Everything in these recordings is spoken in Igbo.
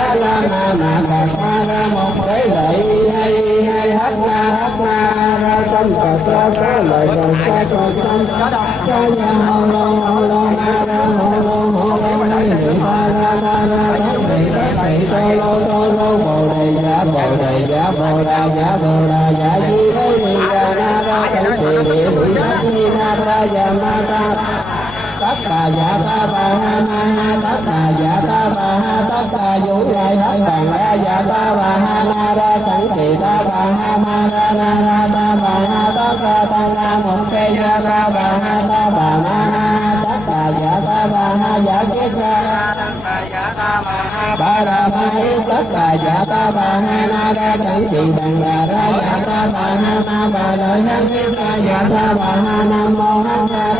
giá la ma na cà sa ra một cái lợi hay hay hát na ra sanh cà sa lợi rồi ca cho sanh ca nhà hô lô ma ra hô lô ni sa ra các thầy tô lô bồ đề giả bồ đà giả di thế ni ra ra cảnh trì địa hỷ sắc ni ra giả ma ra tất cả giả ta bà ha tất cả giả ta bà ha tất cả vũ lại hết bằng ra giả ta bà ha na ra sẵn trì ta bà ha ma ra na ra ta bà ha tất cả ta na một cây ra ta bà ha ta bà ma ha tất cả giả ta bà ha giả kiết ra tất cả giả ta bà ha ba ra ma tất cả giả ta bà ha na ra sẵn trì bằng ra giả ta bà ha ma bà lợi hăng kiết ra giả ta bà ha nam mô hăng ra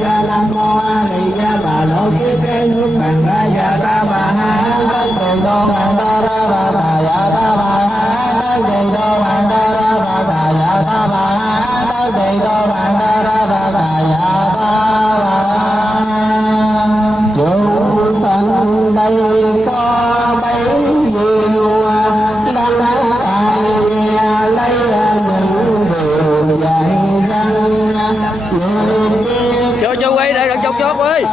giả nam mô a di đà bà lô kiết cái nước bằng ra giả ta bà ha tất tiền đô bằng đô ra bà giả ta bà ha tất tiền đô bằng đô ra bà giả ta bà ha tất tiền đô bằng đô ra bà giả ta bà chúng sanh đây có bấy nhiêu lăng tài lấy những điều dạy răng cho quay đây được chốt ơi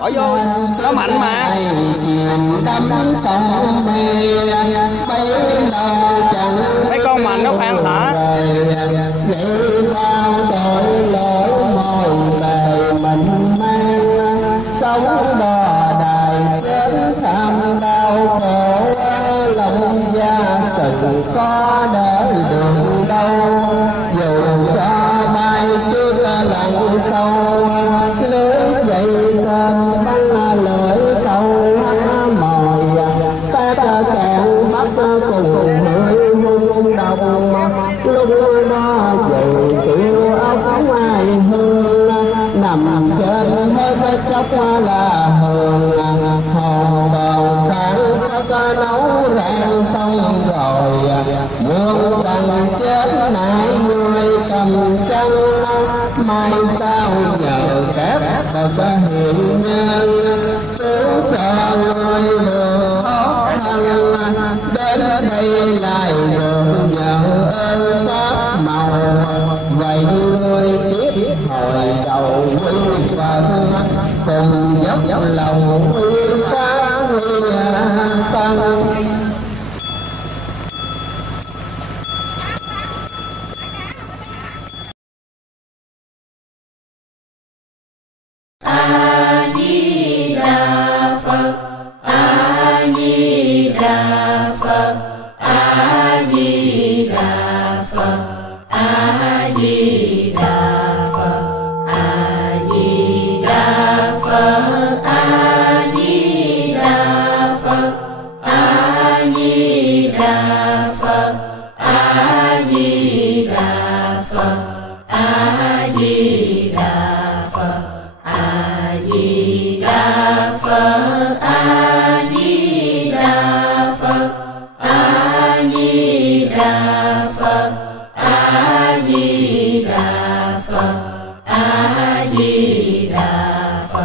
bỏ vô nó mạnh mà mấy con mạnh nó khoan thả sống bò đài chết tham đau khổ lòng gia sự có đỡ được đâu dù cho bay trước lặng sâu lưới dây tên bắn lưỡi câu mồi các kẹo bắt cùng hơi hung đồng lúc đó dù tiểu ốc ai hương nằm trên hết chốc là hường hồ bầu kháng các nấu rang xong rồi muôn cần chết nãy người cầm chân mai sao nhờ các bậc hiện nhân cứu cho người được khó khăn đến đây lại được nhờ ơn pháp màu vậy người tiếp hồi đầu quy Phật cùng dốc lòng quy pháp tăng A Di Đà Phật, A Di Đà Phật, A Di Đà Phật, A Di Đà Phật, A Di Đà Phật, A Di Đà Phật, A Di Đà Phật, A Di Đà Phật, A Di Đà Phật. A Di Đà Phật, A Di Đà Phật, A Di Đà Phật, A Di Đà Phật, A Di Đà Phật,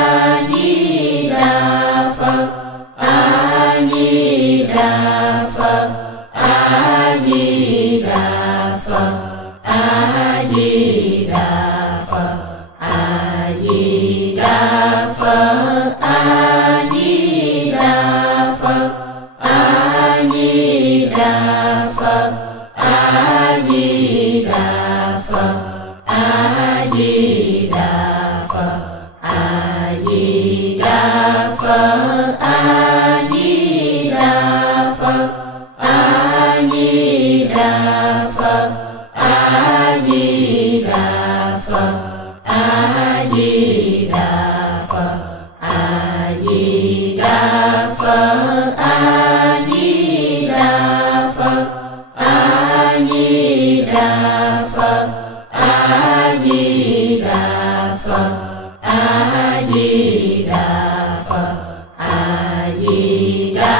A Di Đà Phật, A Di Đà Phật, A Di Đà Phật, A Di Đà Phật. A Di Đà Phật, A Di Đà Phật, A Di Đà Phật, A Di Đà Phật, A Di Đà Phật, A Di Đà Phật, A Di Đà Phật, A Di Đà Phật, A Di Đà Phật. A Di Đà Phật, A Di Đà Phật, A Di Đà Phật, A Di Đà Phật, A Di Đà Phật, A Di Đà Phật, A Di Đà Phật, A Di Đà